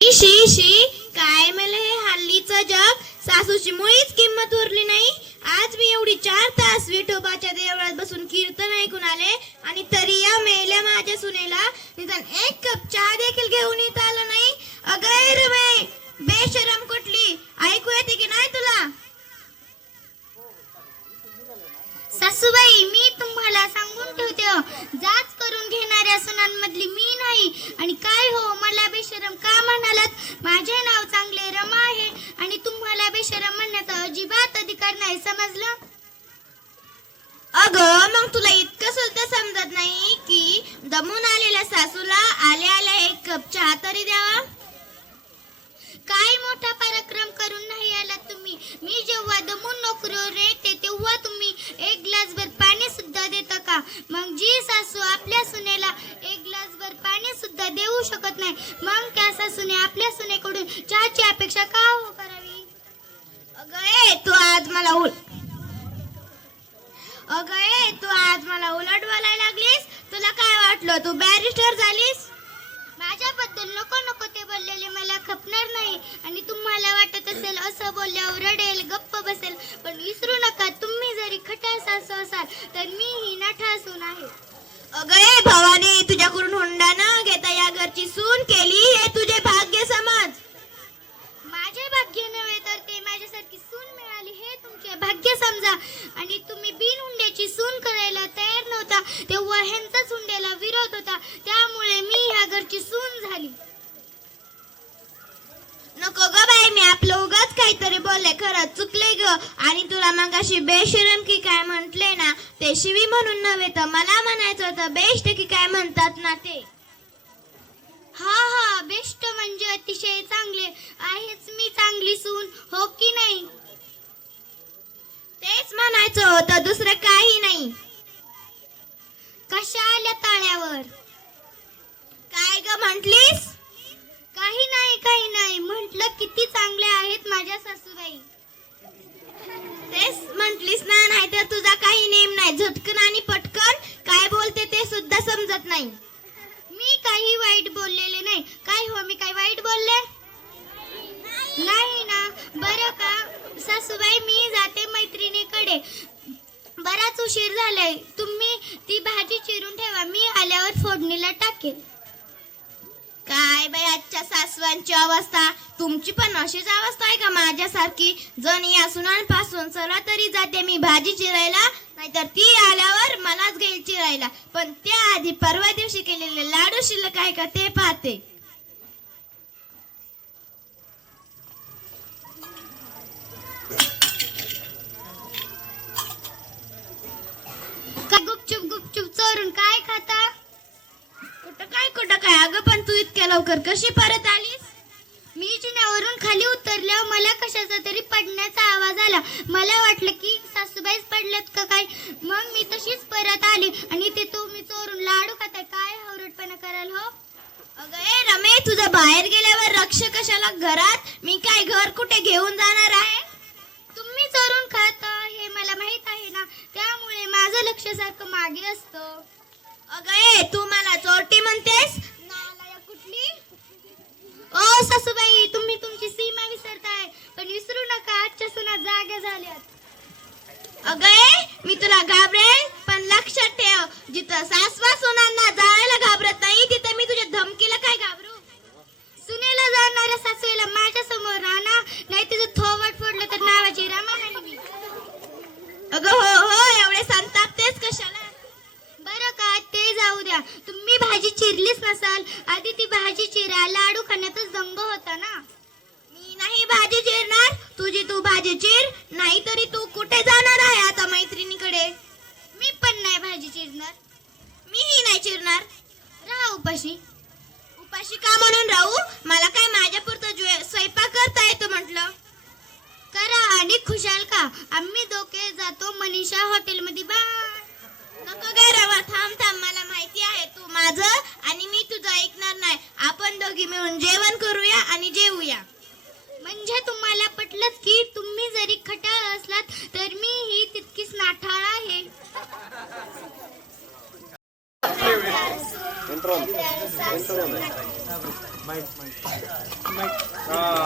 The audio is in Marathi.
शी शी काय मला हे हल्लीचं जग. सासूची मुळीच किंमत उरली नाही. आज मी एवढी 4 तास विठोबाच्या देवळात बसून कीर्तन ऐकून आले आणि तरी या मेल्या माझ्या सुनेला निदान 1 कप चहा देखील घेऊन येत आलं नाही. अगैर वे बेशरम कुठली, ऐकू येते की नाही तुला? सासूबाई, मी तुम्हाला सांगून ठेवते, जाच करून घेणाऱ्या सुनांमधली मी नाही. आणि काय हो, मला बेशरम का म्हणालात? माझे नाव चांगले रमा आहे आणि तुम्हाला बेशरम म्हणण्याचा अजिबात अधिकार नाही, समजलं? अगं मग तुला इतकं सुद्धा समजत नाही की दमून आलेल्या सासूला आल्या आल्या 1 कप चहा तरी द्यावा? काय मोठा पराक्रम करून नाही आलात तुम्ही. मी जेव्हा दमून नोकरीवर येते तेव्हा तुम्ही 1 ग्लासभर पाणी सुद्धा देता का? मग जी सासू आपल्या सुनेला 1 ग्लासभर पाणी सुद्धा देऊ शकत नाही, मग त्या सासूने आपल्या सुनेकडून चहाची अपेक्षा का हो करावी? तू आज मला उलट बोलायला लागलीस. तुला काय वाटलं तू बॅरिस्टर झालीस? माझ्याबद्दल नको नको ते बोललेले मला खपणार नाही. आणि तुम्हाला वाटत असेल असं बोलल्यावर रडेल, गप्प बसेल, पण विसरू नका, तुम्ही जरी खट्याळ सासू असाल तर मी ही नठा सून आहे. भवानी, तुझ्याकडून हुंडा न घेता या घरची सून केली हे तुझे भाग्य समज. माझे भाग्य नव्हे तर ते माझ्यासारखी सून मिळाली हे तुमचे भाग्य समजा. आणि तुम्ही बिनहुंड्याची सून करायला तयार नव्हता तेव्हा ह्यांचाच हुंड्याला विरोध होता, त्यामुळे मी ह्या घरची सून झाली. नको ग बाई, मी आपलं उगाच काहीतरी बोलले, खरंच चुकले ग. आणि तुला मगाशी बेशरम की काय म्हटले ना, ते शिवी म्हणून नव्हे तर मला म्हणायचं होतं बेस्ट की काय म्हणतात ना ते. हा, बेस्ट म्हणजे अतिशय चांगले. आहेच मी चांगली सून, हो की नाही? तेच म्हणायचं होतं, दुसरं काही नाही. कशा आल्या ताळ्यावर? काय ग म्हंटलीस? काही नाही, म्हटलं किती चांगल्या आहेत माझ्या सासूबाई. तेच म्हंटलीस ना, नाही तर तुझा काही नेम नाही. झटकन आणि पटकन काय बोलते ते सुद्धा समजत नाही. मी काही वाईट बोललेले नाही. काय हो, मी काही वाईट बोलले नाही ना? बरं का सासूबाई, मी जाते मैत्रिणीकडे, बराच उशीर झालाय. तुम्ही ती भाजी चिरून ठेवा, मी आल्यावर फोडणीला टाकेल. काय बाई आजच्या सासवांची अवस्था. तुमची पण अशीच अवस्था आहे का माझ्यासारखी? जण या सुनांपासून चला तरी जाते मी भाजी चिरायला, नाहीतर ती आल्यावर मलाच घेईल चिरायला. पण त्याआधी परवा दिवशी केलेले लाडू शिल्लक आहे का ते पाहते. गुपचूप चोरून काय खाता? कुठं काय अगं, पण तू इतक्या लवकर कशी परत आलीस? मी जिन्यावरून खाली उतरल्यावर मला कशाचा तरी पडण्याचा आवाज आला. मला वाटलं की सासूबाईच पडल्यात का काय, मग मी तशीच परत आली. आणि ते तुम्ही चोरून लाडू खाताय, काय हवरटपणा कराल हो? अगं रमे, तुझं बाहेर गेल्यावर रक्ष कशाला घरात? मी काय घर कुठे घेऊन जाणार आहे? तुम्ही चोरून खाता हे मला माहित आहे ना, त्यामुळे माझं लक्ष सारखं मागे असतं. अगं तू मला चोरटी म्हणतेस? नालायक कुठली? ओ सासूबाई, तुम्ही तुमची सीमा विसरताय, पण विसरू नका आजच्या सुना जाग्या झाल्यात. अगं मी तुला घाबरेल, पण लक्षात ठेव, जिथं सासवा सुनांना जायला घाबरत नाही तिथं मी तुझ्या धमकीला काय घाबरू? सुनेला जाणाऱ्या सासूला माझ्या समोर आणा, नाही तिचं थोवट फोडलं तर नावाची रमा नाही मी. अगं हो, एवढे संतापतेस कशाला? बरं का, ते जाऊ द्या. तुम्ही भाजी चिरलीच नसाल. आधी ती भाजी चिरा, लाडू खाण्यातच दंग होता ना. मी नाही भाजी चिरणार. तुझी तू भाजी चिर, नाही तरी तू कुठे जाणार आहे आता मैत्रिणीकडे? मी पण नाही भाजी चिरणार. मीही नाही चिरणार. राहा उपाशी. उपाशी का म्हणून राहू? मला काय माझ्यापुरतं स्वयंपाक करता येतो म्हटलं. करा आणि खुशाल का. आम्ही दोघे जातो मनीषा हॉटेलमध्ये. बाय. नको काय रवा, थांब, मला माहिती आहे तू माझं आणि मी तुझं ऐकणार नाही. आपण दोघी मिळून जेवण करूया आणि जेवूया. म्हणजे तुम्हाला पटलंच की तुम्ही जरी खटाळ असलात तर मी ही तितकीच नाठाळ आहे. Entrone. हा